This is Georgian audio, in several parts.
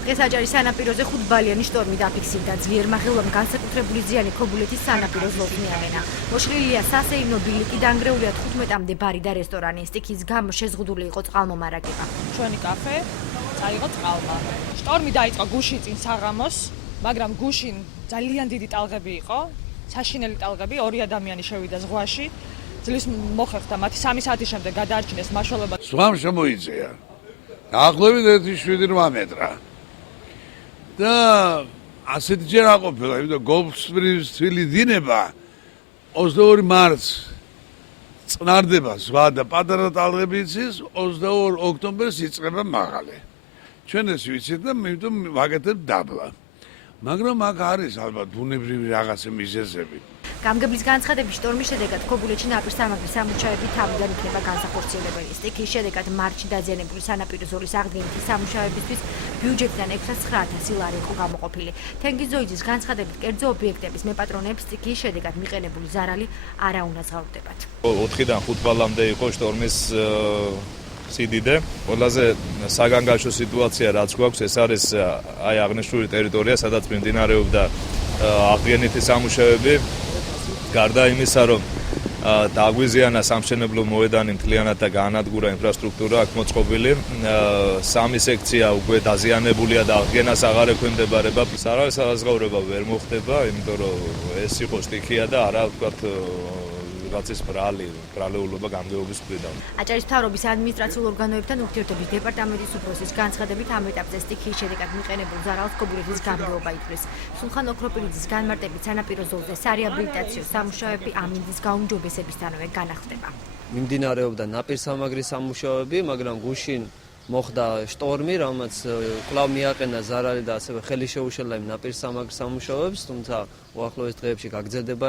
დღეს აჭარის სანაპიროზე 5 ბალიანი შტორმი დაფიქსირდა. ძლიერ მაღელვამ განსაკუთრებული ზიანი ქობულეთის სანაპირო ზოლს მიაყენა. მოშლილია სასეირნო ბილიკი, დანგრეულია 15-მდე ბარი და რესტორანი. სტიქის გამო შეზღუდული იყო წყალმომარაგება. ჩვენი კაფე წაიღო წყალმა. შტორმი დაიწყო გუშინ წინ საღამოს, მაგრამ გუშინ ძალიან დიდი ტალღები იყო. საშინელი ტალღები, 2 ადამიანი შევიდა ზღვაში. ძლის მოხერხდა მათი 3 საათის შემდეგ გადაარჩინეს მაშველობა. ზღვამ შემოიწია. ახლობით 1.7 მეტრა. და ასეთი ჯერ აყოფილა, იმიტომ გოლფსპრის თვილი დინება 22 მარტს წნარდება ზღვა და პატარა ტალღები იცის, 22 ოქტომბერს იწყება მაღალი. ჩვენ ეს ვიცით და იმიტომ ვაკეთებთ დაბლა. მაგრამ აქ არის ალბათ ბუნებრივი რაღაცა მიზეზები. გამგებლის განცხადების შტორმის შედეგად ქობულეთში ნაპირსამაგრის სამუშაოები თავიდან იქნება განსახორციელებელი. სტიქის შედეგად მარტში დაზიანებული სანაპირო ზოლის აღდგენითი სამუშაოებისთვის ბიუჯეტიდან 609,000 ლარი იყო გამოყოფილი. თენგიზოიძის განცხადებით, კერძო ობიექტების მეპატრონეებს სტიქის შედეგად მიყენებული ზარალი არა უნაზღაურდებათ. 4-დან 5 ბალამდე იყო შტორმის სიდიდე. ყველაზე საგანგაშო სიტუაცია რაც გვაქვს, ეს არის აი აღნიშნული ტერიტორია, სადაც მიმდინარეობდა აღდგენითი სამუშაოები. გარდა იმისა, რომ დაგვიზიანა სამშენებლო მოედანი მთლიანად და გაანადგურა ინფრასტრუქტურა აქ მოწყობილი, 3 სექცია უკვე დაზიანებულია და აღდგენას აღარ ექვემდებარება. სარავის საზღაურება ვერ მოხდება, იმიტომ რომ ეს იყო სტიქია და არა ვთქვათ რაღაცის ბრალეულობა გამგეობის მხრიდან. აჭარის მთავრობის ადმინისტრაციულ ორგანოებთან ურთიერთობის დეპარტამენტის უფროსის განცხადებით, ამ ეტაპზე სტიქიის შედეგად მიყენებულ ზარალს ქობულეთის გამგეობა ითვლის. სულხან ოქროპირიძის განმარტებით, სანაპირო ზოლზე სარეაბილიტაციო სამუშაოები ამინდის გაუმჯობესებისთანავე განახლდება. მიმდინარეობდა ნაპირსამაგრის სამუშაოები, მაგრამ გუშინ მოხდა შტორმი, რომელიც კვლავ მიაყენა ზარალი და ასევე ხელი შეუშალა იმ ნაპირსამაგრის სამუშაოებს, თუმცა უახლოეს დღეებში გაგრძელდება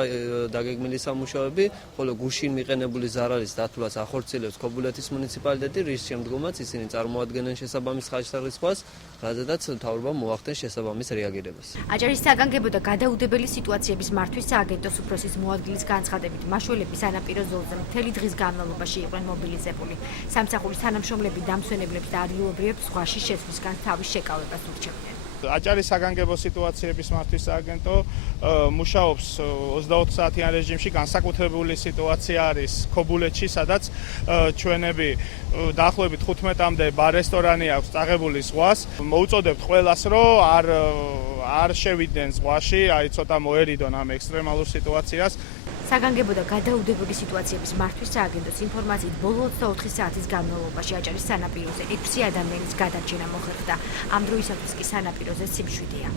დაგეგმილი სამუშაოები, ხოლო გუშინ მიყენებული ზარალის დათვლას ახორციელებს ქობულეთის მუნიციპალიტეტი, რის შემდგომაც ისინი წარმოადგენენ შესაბამის ხარჯხარისხვას, რადგანაც მთავრობამ მოახდენს შესაბამის რეაგირებას. აჭარის საგანგებო და გადაუდებელი სიტუაციების მართვის სააგენტოს უფროსის მოადგილის განცხადებით, მაშველები სანაპირო ზოლზე მთელი დღის განმავლობაში იყვნენ მობილიზებული. სამსახურის თანამშრომლები დამსვენებლებს და ადგილობრივებს ზღვაში შესვლისგან თავის შეკავებას ურჩევდნენ. აჭარის საგანგებო სიტუაციების მართვის სააგენტო მუშაობს 24 საათიან რეჟიმში. განსაკუთრებული სიტუაცია არის ქობულეთში, სადაც ჩვენები დაახლოებით 15-მდე ბარ-რესტორანი აქვს წაღებული ზღვას. მოუწოდებთ ყველას, რომ არ შევიდნენ ზღვაში, აი ცოტა მოერიდონ ამ ექსტრემალურ სიტუაციას. საგანგებო და გადაუდებელი სიტუაციების მართვის სააგენტოს ინფორმაციით, ბოლო 24 საათის განმავლობაში აჭარის სანაპიროზე 6 ადამიანის გადარჩენა მოხერხდა. ამ დროისათვის კი სანაპიროზე სიმშვიდეა.